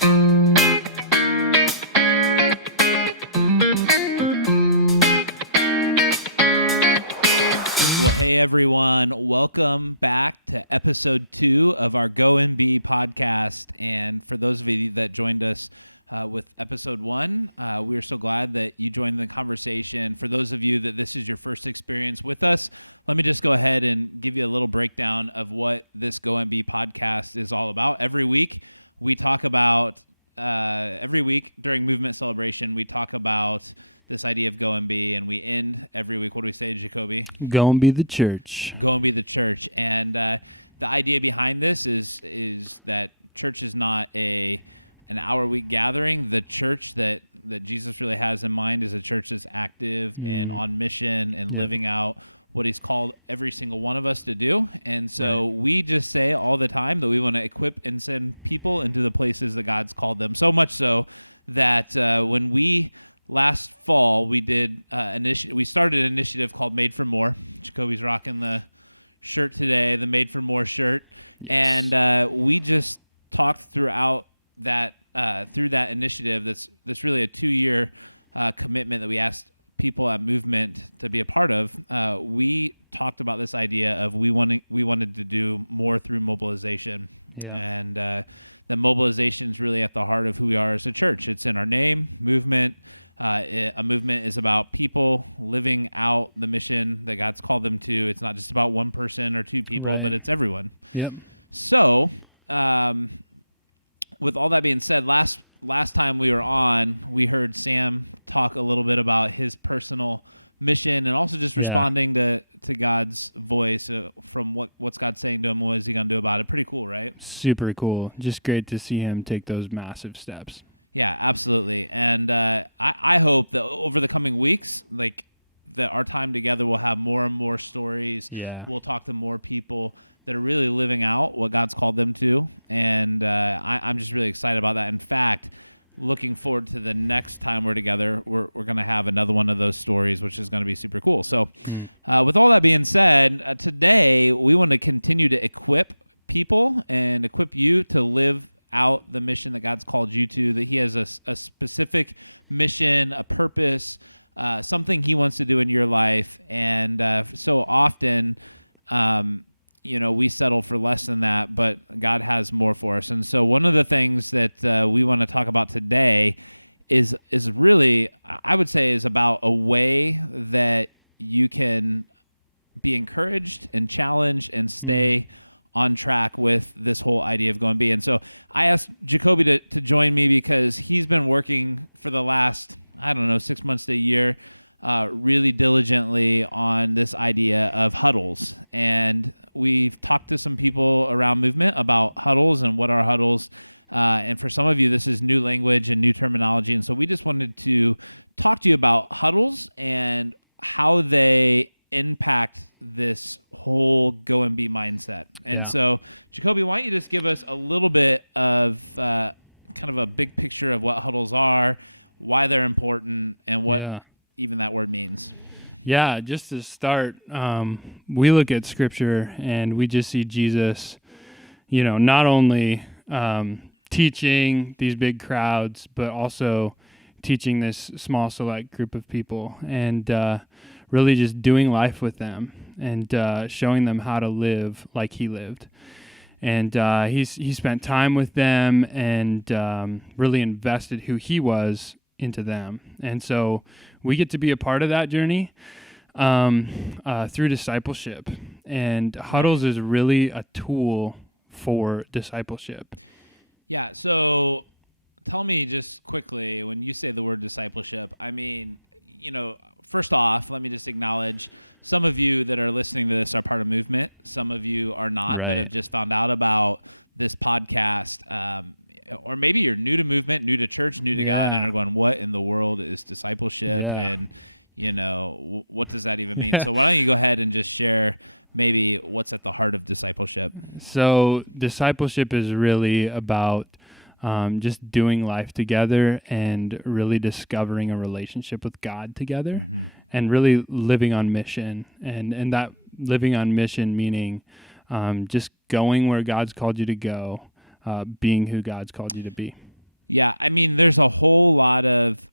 Well, hey everyone, welcome back to episode 2 of our Go and Be podcast. And for those of you that joined us with episode 1, we are so glad that you joined the conversation. For those of you that this is your first experience with us, let me just go ahead and give you a little breakdown of what this Go and Be podcast is all about. Every week we talk about, every week during Movement Celebration, we talk about this idea of go and be, and we end every week. What do we say, Jacoby? Go and be the church. Go and be the church. And the idea behind this is that church is not an hour-a-week gathering. The church that Jesus really has in mind is a church that's active and on mission and living out what he's called every single one of us to do. And so we just say all the time that we want to equip and send people into the places that God's called them. So much so that when we last fall, we did we started an initiative called Made for More. Jacoby's rocking the shirt today, the Made for More shirt. Yes. And we just talked throughout that through that initiative that's really a 2-year commitment that we asked people at Movement to be a part of. We talked about this idea of we wanted to do more through mobilization. Yeah. And the mobilization is really at the heart of who we are as a church. It's in our name, Movement. A movement is about people living out the mission that God's called them to. It's not just about one person or two people, but it's everyone. Yep. So, with all that being said, last time we were on, we heard Sam talk a little bit about his personal mission and also just responding to God's voice from what's God saying to him, what is he going to do about it. Pretty cool, right? Super cool. Just great to see him take those massive steps. Yeah, absolutely. And I hope that over the coming weeks, that our time together will have more and more stories. Yeah. We'll talk to more people that are really living out what God's called them to. And I'm just really excited about that. In fact, looking forward to the next time we're together, we're going to have another one of those stories, which is going to be super cool. So with all that being said, today we want to continue to equip people and equip you to live out the mission that God's called you to, that he has a specific mission, a purpose, something he wants to do in your life. And so often, we settle for less than that, but God has more for us. And so one of the things that we want to talk about today is really, I would say, is about a way that you can be encouraged and challenged and stay on track with this whole idea of go and be. And so I asked Jacoby to join me because he's been working for the last, 6 months to a year, really diligently on this idea of huddles. And we've talked to some people around Movement about huddles and what are huddles. And for some of you, this is new language and new terminology. And so we just wanted to talk to you about huddles and how they impact this whole go and be mindset. And so, Jacoby, why don't you just give us a little bit of kind of a big picture of what huddles are, why they're important, and what even that word means. Yeah, just to start, we look at Scripture and we just see Jesus, not only teaching these big crowds, but also teaching this small select group of people and really just doing life with them and showing them how to live like he lived. And he spent time with them and really invested who he was into them. And so we get to be a part of that journey through discipleship. And Huddles is really a tool for discipleship. Yeah, so tell me just quickly, when you say the word discipleship, I mean, first off, let me just acknowledge some of you that are listening to this are part of Movement. Some of you are not, but have just found out about this podcast. Or maybe you're new to Movement, new to church, new to God, and are going, what in the world is discipleship? And, what does that even mean? So why don't you go ahead and just share maybe what's at the heart of discipleship? So discipleship is really about just doing life together and really discovering a relationship with God together and really living on mission. And that living on mission meaning just going where God's called you to go, being who God's called you to be. Yeah, I mean, there's a whole lot of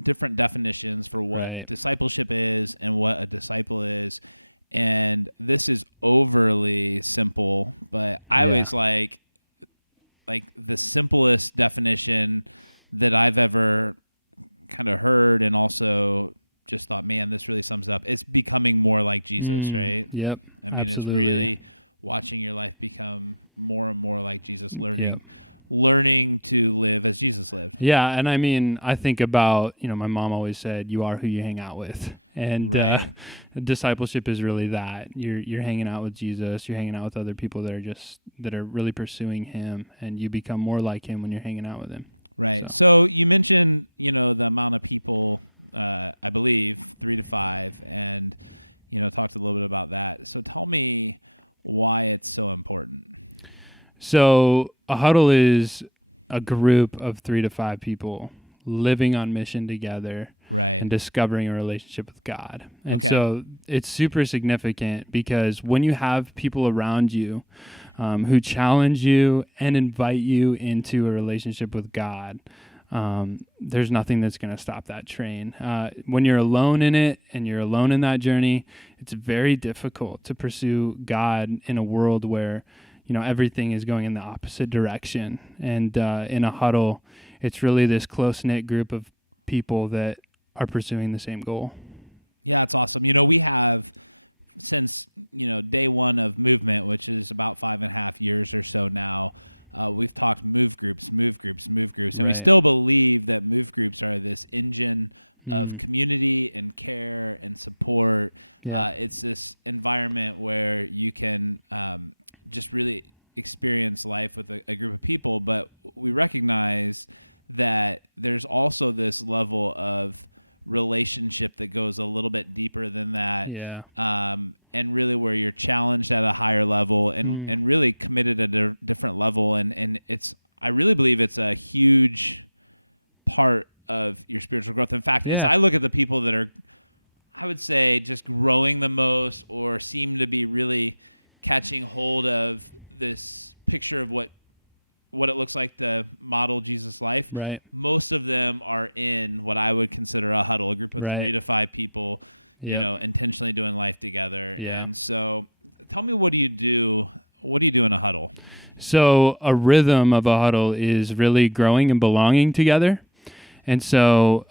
different definitions for what Right. discipleship is and what a disciple is. And this is overly simple, but I always like the simplest definition that I've ever kind of heard and also just thought, man, this really sums up. It's becoming more like Jesus, right? Yep. I mean, absolutely. it's really watching your life become more and more like Jesus, learning to live as Jesus lived. Yeah, and I mean, I think about, my mom always said, "You are who you hang out with," and Right. discipleship is really that. You're hanging out with Jesus. You're hanging out with other people that are really pursuing Him, and you become more like Him when you're hanging out with Him. Right. So you mentioned, the amount of people, I believe 3 to 5, and talked a little bit about that. So tell me why it's so important. So a huddle is a group of 3 to 5 people living on mission together, Right. and discovering a relationship with God. And Okay. so it's super significant because when you have people around you who challenge you and invite you into a relationship with God, there's nothing that's going to stop that train. When you're alone in it and you're alone in that journey, it's very difficult to pursue God in a world where everything is going in the opposite direction. And in a huddle, it's really this close-knit group of people that are pursuing the same goal. Yeah, it's awesome. We have, since, day one of movement, which is about 5.5 years or so now, we've talked move groups. And we Right. still believe that move groups are this engine of community and care and support. Yeah. It's this environment where you can just really experience life with a group of people, but we recognize that there's also this level of relationship that goes a little bit deeper than that. Yeah. And really where you're challenged at a higher level and really committed at a different level. And I really believe it's a huge part of your spiritual growth. In fact, as I look at the people that are, I would say, just growing the most or seem to be really catching hold of this picture of what it looks like to model Jesus' life. Right. Most of them are in what I would consider a huddle, a group of 3 to 5 people, intentionally doing life together. Yeah. And so tell me, what do you do in a huddle? So a rhythm of a huddle is really growing and belonging together. And so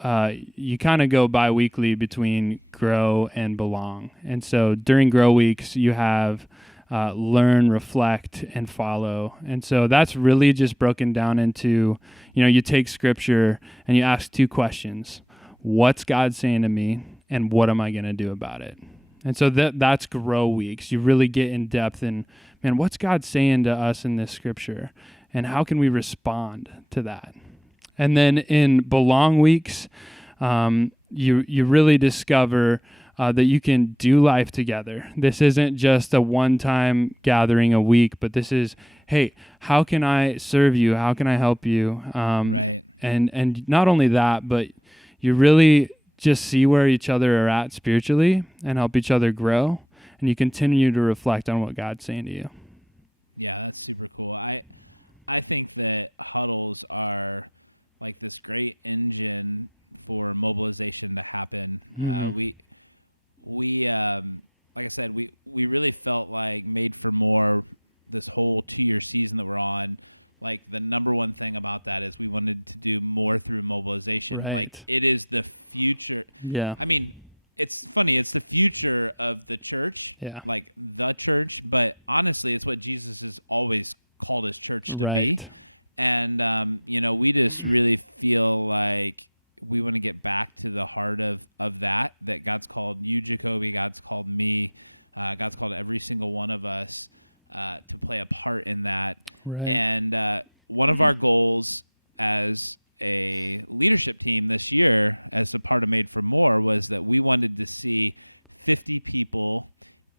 you kind of go bi-weekly between grow and belong. And so during grow weeks, you have learn, reflect, and follow. And so that's really just broken down into, you take scripture and you ask 2 questions. What's God saying to me? And what am I going to do about it? And so that's grow weeks. You really get in depth in, man, what's God saying to us in this scripture? And how can we respond to that? And then in belong weeks, you really discover that you can do life together. This isn't just a one-time gathering a week, but this is, hey, how can I serve you? How can I help you? Right. And not only that, but you really just see where each other are at spiritually and help each other grow. And you continue to reflect on what God's saying to you. Yeah, that's super cool. I think that huddles are like this great engine for mobilization to happen. We like I said, we really felt like Made for More, this whole 2-year season that we're on. Like the number one thing about that is we wanted to do more through mobilization. Right. Like it is the future. Yeah. I mean, it's funny. It's the future of the church. Yeah. Like the church, but honestly, it's what Jesus has always called his church to be. Right. And we just really feel like we want to get back to the heart of that God's called you, Jacoby, God's called me, God's called every single one of us to play a part in that. Right. And one of our goals as a leadership team this year, as a part of Made for More, was that we wanted to see 50 people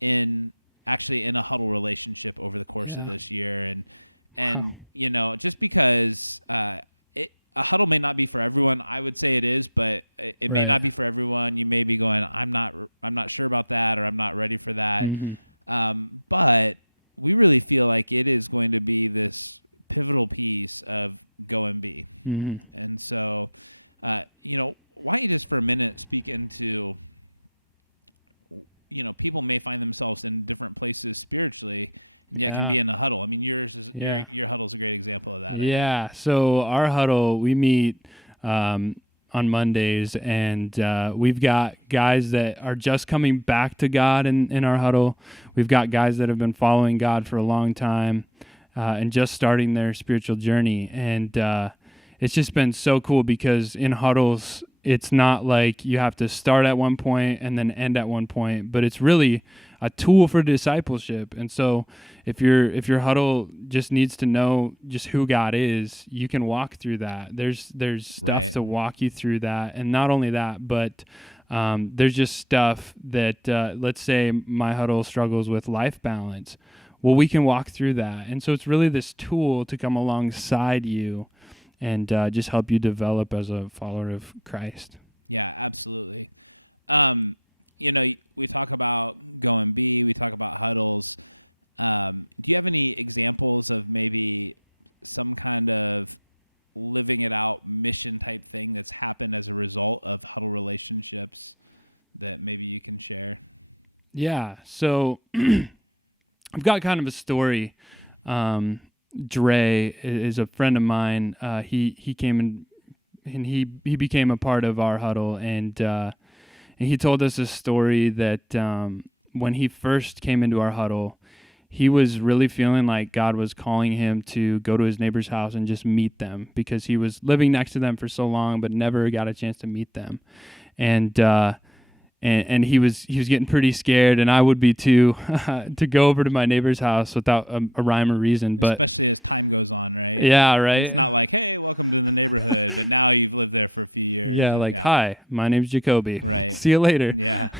in a huddle relationship over the course of this year. And just because a huddle may not be for everyone. I would say it is, but it may not be for everyone. You may be going, I'm not sure about that, or I'm not ready for that. But we really feel like it is going to be this pivotal piece of go and be. Mm-hmm. And so, why don't you just for a minute speak into, people may find themselves in different places spiritually, and yet can be in a huddle. I mean, your huddle is a great example of that. Yeah. So our huddle, we meet on Mondays, and we've got guys that are just coming back to God in our huddle. We've got guys that have been following God for a long time and just starting their spiritual journey. And it's just been so cool because in huddles, it's not like you have to start at one point and then end at one point, but it's really a tool for discipleship. And so if your huddle just needs to know just who God is, you can walk through that. There's stuff to walk you through that. And not only that, but there's just stuff that, let's say my huddle struggles with life balance. Well, we can walk through that. And so it's really this tool to come alongside you and just help you develop as a follower of Christ. Yeah, absolutely. We talk about go and be, we talk about huddles. Do you have any examples of maybe some kind of living it out mission type thing that's happened as a result of huddle relationships that maybe you can share? Yeah. So I've got kind of a story. Dre is a friend of mine. He came in and he became a part of our huddle, and he told us a story that when he first came into our huddle, he was really feeling like God was calling him to go to his neighbor's house and just meet them because he was living next to them for so long but never got a chance to meet them. And he was getting pretty scared, and I would be too, to go over to my neighbor's house without a rhyme or reason. But especially as time goes on, right? Yeah, right. It's not like, hey, welcome to the neighborhood, but now you've lived there for a few years. Yeah, hi, my name's Jacoby. Right. See you later. Yeah.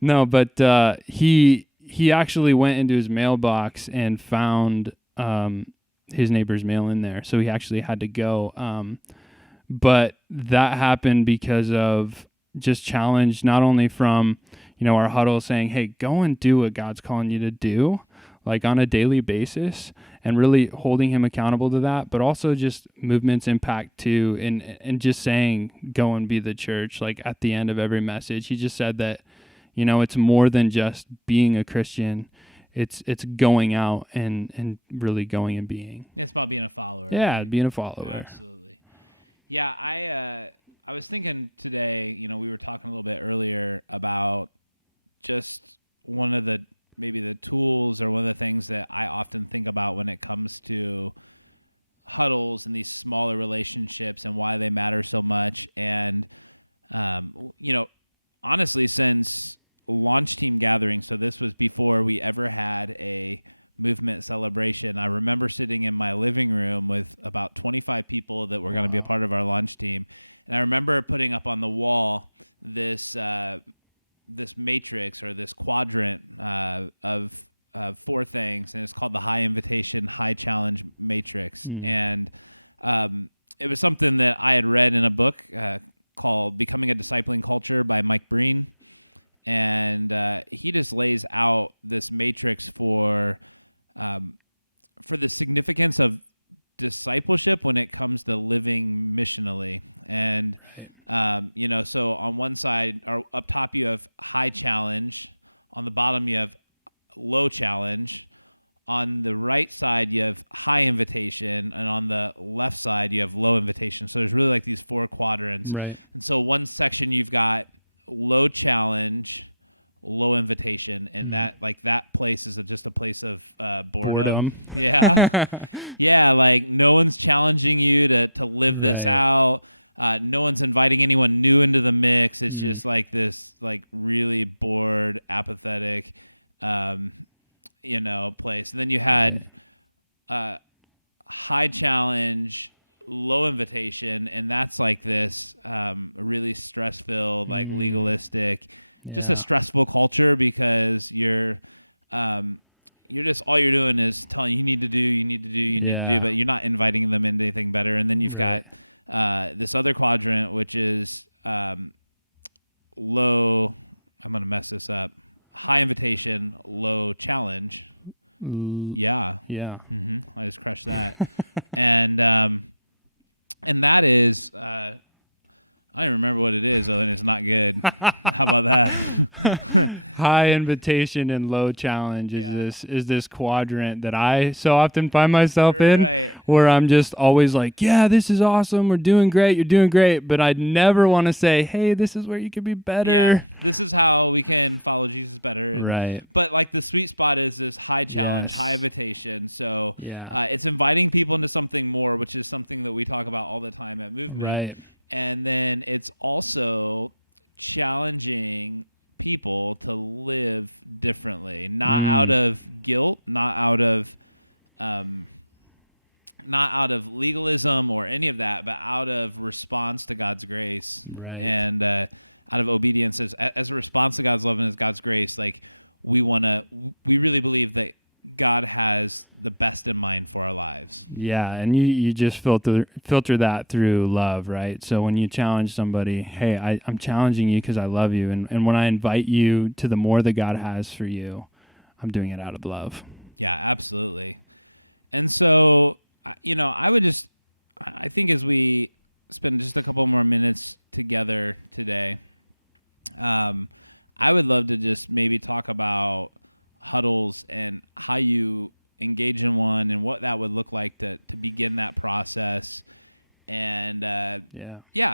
No, but he actually went into his mailbox and found his neighbor's mail in there, so he actually had to go. But that happened because of just challenge, not only from our huddle saying, hey, go and do what God's calling you to do, like on a daily basis, and really holding him accountable to that, but also just Movement's impact too, and just saying go and be the church. Like at the end of every message, he just said that it's more than just being a Christian. It's going out and really going and being. It's about being a follower. Yeah, right? Being a follower. Absolutely. Yeah, I was thinking today, we were talking a little bit earlier about just one of the tools or one of the things that I often think about when it comes to huddles and these smaller relationships and why they matter so much. And, honestly, since launch team gathering, so this was before we ever had a movement celebration, I remember sitting in my living room with about 25 people that were going to be a part of our launch team. And I remember putting up on the wall this matrix or this quadrant of 4 things, and it's called the High Invitation, High Challenge Matrix. And it was something that I had read in a book called Becoming a Discipling Culture by Mike Breen. And he just lays out this matrix for the significance of discipleship when it comes to living missionally. And, so on one side, or up top, you have high challenge. On the bottom, you have low challenge. On the right side, you have high invitation. And on the left side, you have low invitation. So there's really like these 4 quadrants. Right. And so one section, you've got low challenge, low invitation, and that place is just a place of boredom. Yeah. Yeah, like no one's challenging you to live this out. No one's inviting anyone new into the mix. It's just like this really bored, apathetic place. And then you had high challenge, low invitation, and that's like this really stress-filled, legalistic, just a stressful culture because you're just all you're doing is telling you need to do, but you're not inviting them into anything better. And then you've got this other quadrant, which is low. I'm gonna mess this up. High invitation, low challenge. Yeah. Yeah. I just crushed that. And And that is, I don't remember what it is, other than it's not good. How about that? High invitation and low challenge is Yeah. this quadrant that I so often find myself in, Right. where I'm just always like, yeah, this is awesome, we're doing great, you're doing great, but I never want to say, hey, this is where you could be better. Yeah, this is how we can follow Jesus better. And, Right. But like the sweet spot is this high challenge, Yes. high invitation. So Yeah. it's inviting people into something more, which is something that we talk about all the time at Movement. Right. And then it's also challenging people to live differently, not out of guilt, not out of legalism or any of that, but out of response to God's grace. Right. And out of obedience as a response to God's love and as God's grace. Like we really believe that God has the best in mind for our lives. Yeah, and you just filter that through love, right? So when you challenge somebody, hey, I'm challenging you because I love you, and when I invite you to the more that God has for you, I'm doing it out of love. Yeah, absolutely. And so, I think as we spend just a couple more minutes together today, I would love to just maybe talk about huddles and how you engage in one and what that would look like to begin that process. And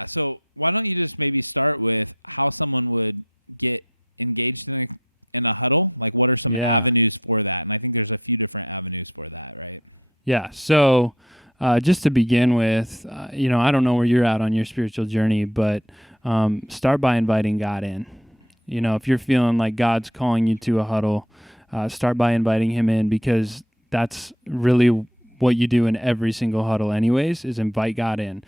so why don't you just maybe start with how someone would get engaged in a huddle? Like what are some avenues for that? And I think there's a few different avenues for that, right? Yeah. So just to begin with, I don't know where you're at on your spiritual journey, but start by inviting God in. If you're feeling like God's calling you to a huddle, start by inviting him in, because that's really what you do in every single huddle anyways, is invite God in.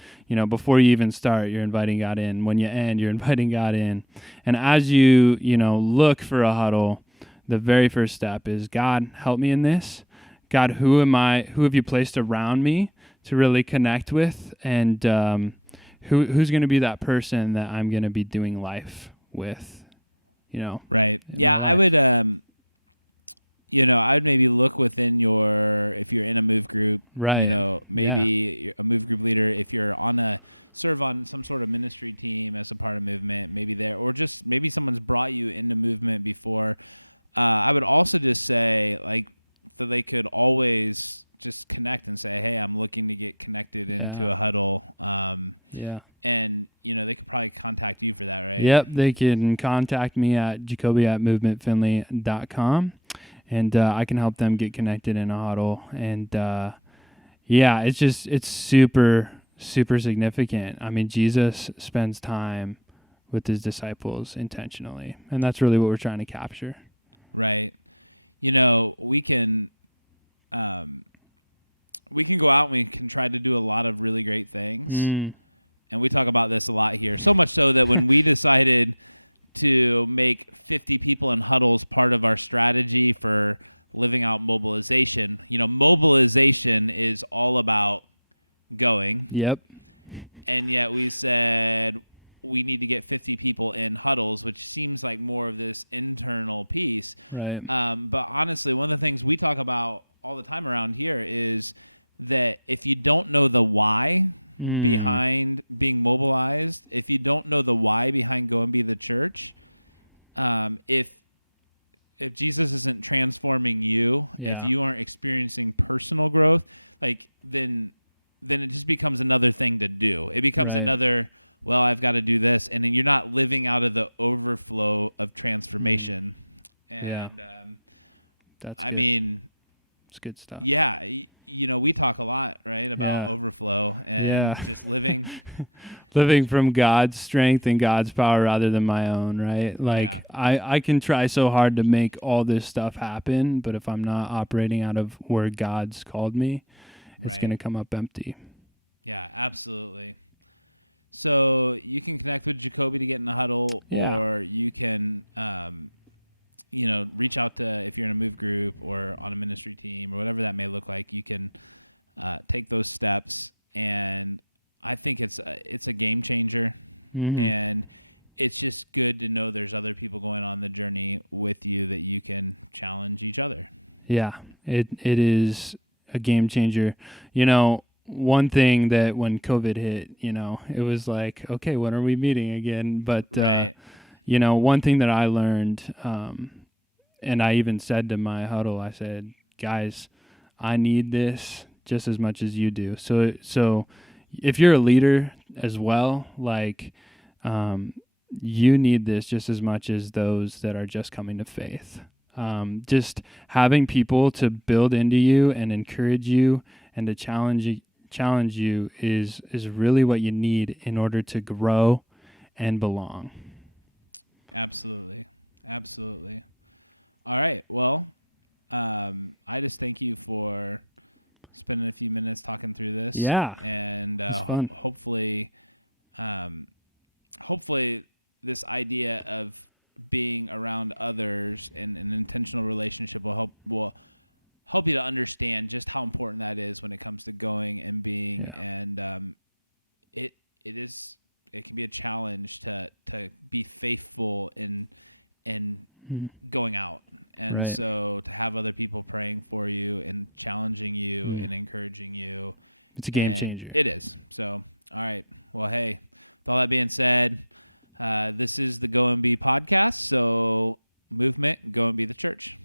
Before you even start, you're inviting God in. When you end, you're inviting God in. And as you look for a huddle, the very first step is, God, help me in this. God, who have you placed around me to really connect with? And who's going to be that person that I'm going to be doing life with? Right. Yeah, I would I would maybe look within if you're in a move group, right? Maybe you're a move group leader. If you're serve on some sort of ministry team as a part of movement, maybe there, or just maybe someone's brought you into movement before. I would also just say that they could always just connect and say, hey, I'm looking to get connected into a huddle. And, they could probably contact you for that, right? Yep, they can contact me at jacoby@movementfinley.com, and I can help them get connected in a huddle. And, it's super, super significant. I mean, Jesus spends time with his disciples intentionally, and that's really what we're trying to capture. Right. We can go out and we can try to do a lot of really great things. And we talk about this a lot here, so much so that when we decided to make 50 people in huddles part of our strategy for living out mobilization, mobilization is all about going. Yep. And yet we said we need to get 50 people in huddles, which seems like more of this internal piece. Right. But honestly, one of the things we talk about all the time around here is that if you don't know the why behind being mobilized, if you don't know the why behind go and be the church, if Jesus isn't transforming you, if you aren't experiencing personal growth, then it just becomes another thing to do. It becomes another, well, I've got to do this, and then you're not living out of the overflow of transformation. And that's I good. mean, it's good stuff. Yeah, we talk a lot, right, about overflow and just living from God's strength and God's power rather than my own, right? I can try so hard to make all this stuff happen, but if I'm not operating out of where God's called me, it's going to come up empty. Yeah, absolutely. So you can connect with Jacoby to get in the huddle, or you can reach out to, if you're in a move group or on a ministry team or whatever that may look like, you can take those steps. And I think it's a game changer. And it's just good to know there's other people going on the journey with you that you can challenge each other. Yeah, it is a game changer. one thing that when COVID hit, it was like, okay, when are we meeting again? But, Right. One thing that I learned, and I even said to my huddle, I said, guys, I need this just as much as you do. So if you're a leader as well, like, you need this just as much as those that are just coming to faith. Just having people to build into you and encourage you and to challenge you is really what you need in order to grow and belong. Absolutely. All right. Well, I just thank you for spending a few minutes talking through this. Yeah. And fun. hopefully this idea of being around others and an intentional relationship will help you to understand just how important that is when it comes to going and being. Yeah. And it can be a challenge to be faithful in going out. And Right. so to have other people praying for you and challenging you and encouraging you, It's a game changer. It is. So, all right. Well, hey, with all that being said, this is the Go and Be podcast. So movement, go and be the church.